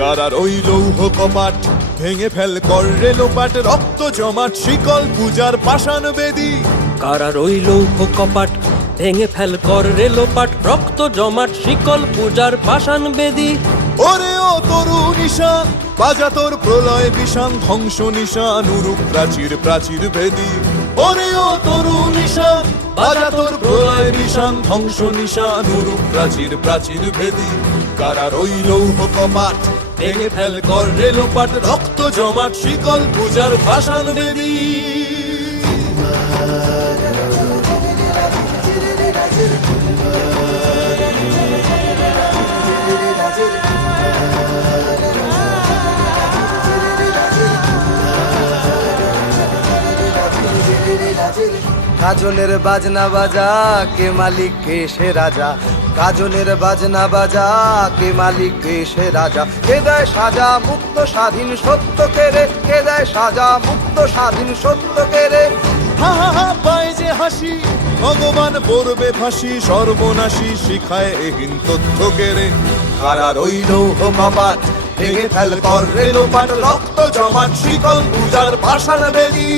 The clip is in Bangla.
কারার ওই লৌহ কপাট। ভেঙে ফেল কর রেলোপাট রক্ত জমাট শিকল পূজার পাষাণ বেদী। কারা রইল কপাট ভেঙে ফেল কর রেলোপাট রক্ত জমাট শিকল পূজার পাষাণ বেদী। ওরে ও তরু নিশান বাজা তোর প্রলয় বিষান ধ্বংস নিশান উরুক প্রাচীর প্রাচীর বেদী। ওরে ও তরু নিশান বাজা তোর প্রলয় নিশান ধ্বংস নিশান উরুক প্রাচীর প্রাচীর বেদী। কারার ওই লৌহ কপাট ভেঙে ফেল কর রেলোপাট রক্ত জমাট, শিকল পূজার ভাষান বেদী। কাজলের বাজনা বাজা, কে মালিক, কে সে রাজা? কাজলের বাজনা বাজা কে মালিক কে সে রাজা? কে দেয় সাজা মুক্ত স্বাধীন সত্য কেড়ে কে দেয় সাজা মুক্ত স্বাধীন সত্য কেড়ে হা হা হা পায় যে হাসি ভগবান পড়বে ফাঁসি সর্বনাশী শিখায় এহীন তথ্য কেড়ে কারা রইল কপাট ভেঙে ফেল কর রেলোপাট রক্ত জমাট শিকল পূজার ভাষার বেদী